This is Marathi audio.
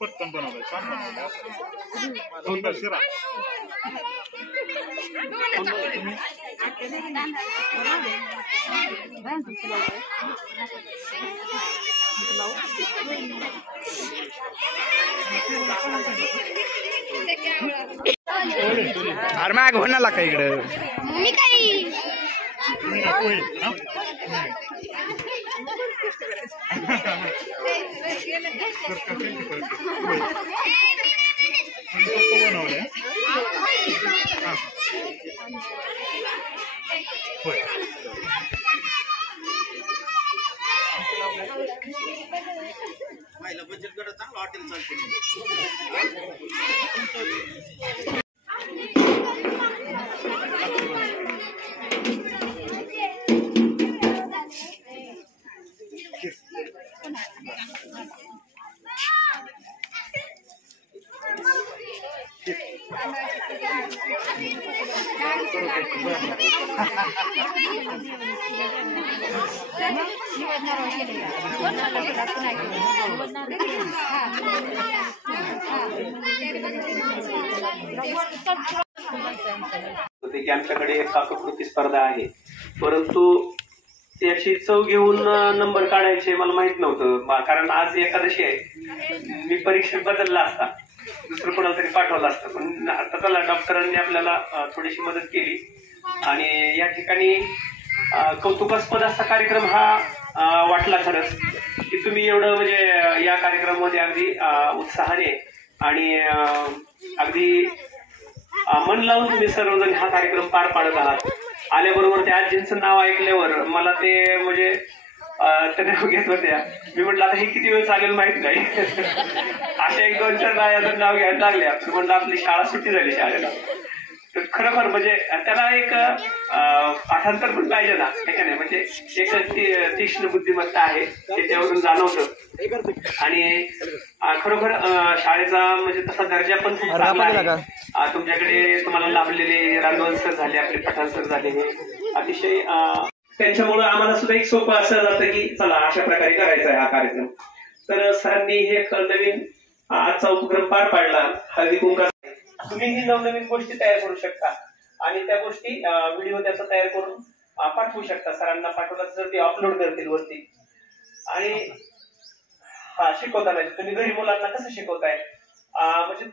पटकन बनवलंय, छान बनवलंय शिरा. अरे माग होणार का इकडं मी काही बनवलंय. महिला बजेट कडे चांगलं हॉटेल चालते. की आमच्याकडे एक पाककृती स्पर्धा आहे, परंतु त्याची चव घेऊन नंबर काढायचे मला माहित नव्हतं. कारण आज एकादशी आहे, मी परीक्षेत बदलला असता, दुसरं कोणाला तरी पाठवलं असतं. पण आता त्याला डॉक्टरांनी आपल्याला थोडीशी मदत केली आणि या ठिकाणी कौतुकास्पद असा कार्यक्रम हा वाटला खरंच की तुम्ही एवढं म्हणजे या कार्यक्रमामध्ये अगदी उत्साहाने आणि अगदी मन लावून तुम्ही सर्वजण हा कार्यक्रम पार पाडत आहात. आल्याबरोबर त्या आजींचं नाव ऐकल्यावर मला ते म्हणजे त्या नाव घेत होत्या. मी म्हटलं आता हे किती वेळ चालेल माहित नाही. अशा 1-2-4 बाया नाव घ्यायला लागल्या. म्हटलं आपली शाळा सुट्टी झाली शाळेला. तर खरोखर म्हणजे त्याला एक पाठांतर पण पाहिजे ना, नाही म्हणजे एक तीक्ष्ण बुद्धिमत्ता आहे ते त्यावरून जाणवतं. आणि खरोखर शाळेचा म्हणजे तसा दर्जा पण खूप चांगला आहे. तुमच्याकडे तुम्हाला लाभलेले रांधवन सर झाले, आपले पठाण सर झाले, हे अतिशय त्यांच्यामुळे आम्हाला सुद्धा एक सोपं असं जातं की चला अशा प्रकारे करायचा आहे हा कार्यक्रम. तर सरांनी हे नवीन आजचा उपक्रम पार पाडला. हळदी कुंकू तुम्ही ही नवनवीन गोष्टी तयार करू शकता आणि त्या गोष्टी व्हिडिओ त्याचा तयार करून पाठवू शकता. सरांना पाठवला तर ते अपलोड करतील वरती. आणि शिकवताना तुम्ही घरी मुलांना कसं शिकवताय म्हणजे